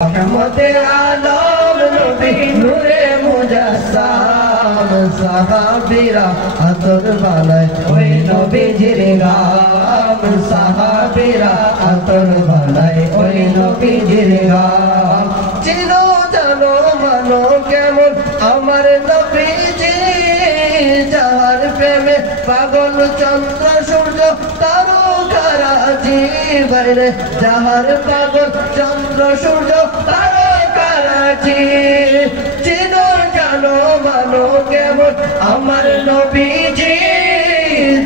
रहमते आलम नबी नूरे मुजस्सम साहाबीरा आतর বানায় ওই নবীজির গাম সাহাবীরা আতর বানায় ওই নবীজির গাম চিনো জানো মানো কেমন আমার নবীজি যার প্রেমে পাগল চন্দ্র সূর্য তারকারাজি বাইরে যাহার পাগল চন্দ্র সূর্য তারকারাজি চিনো জানো মানো কেমন আমার নবীজি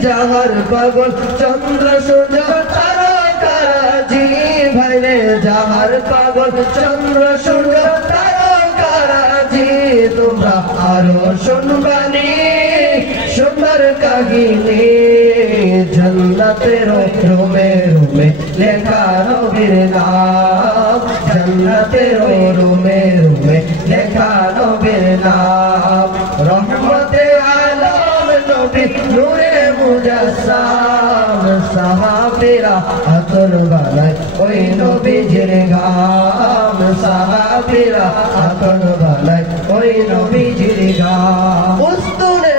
যাহার পাগল চন্দ্র সূর্য তারকারাজি বাইরে যাহার পাগল চন্দ্র সূর্য তারকারাজি তোমরা আরো শুনবানি সুন্দর কাহিনী জন্নতের রুমে রুমে লেখা নবীর নাম জন্নতের রুমে রুমে লেখা নবীর নাম রহমতে আলম নবী নূরে মুজাসসাম সাহাবীরা আতর বানায় ওই নবীজির গাম সাহাবীরা আতর বানায় ওই নবীজির গাম উস্তুরে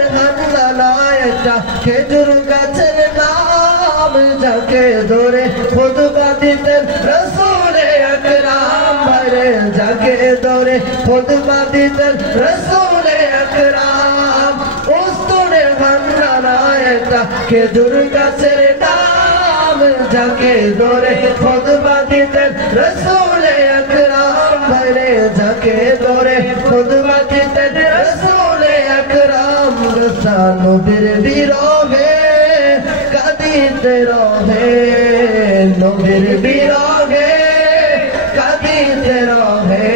একটা খেজুর গাছের নাম যাকে ধরে খুতবা দিতেন রাসূলে আকরাম বাইরে যাকে ধরে খুতবা দিতেন রাসূলে আকরাম উস্তুরে ভান্ডারা একটা খেজুর গাছের নাম যাকে ধরে খুতবা দিতেন রাসূলে আকরাম বাইরে যাকে ধরে খুতবা দিতেন রাসূলে আকরাম নবীর বিরহে কাঁদিতে রহে নবীর বিরহে কাঁদিতে রহে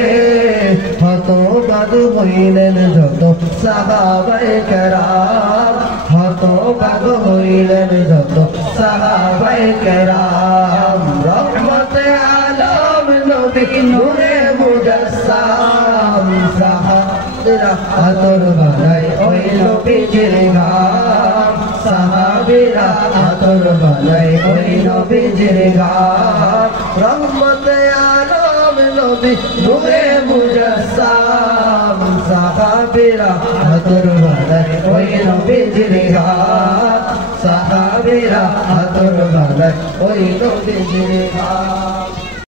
হতবাক হইলেন যত সাহাবায়ে কেরাম হতবাক হইলেন যত সাহাবায়ে কেরাম রহমতে আলম নবী নূরে মুজাসসাম সাহাবীরা আতর বানায় ওই নবীজির গাম সাহাবীরা আতর বানায় ওই নবীজির গাম রহমতে আলম নবী নূরে মুজাসসাম সাহাবীরা আতর বানায় ওই নবীজির গাম সাহাবীরা আতর বানায় ওই নবীজির গাম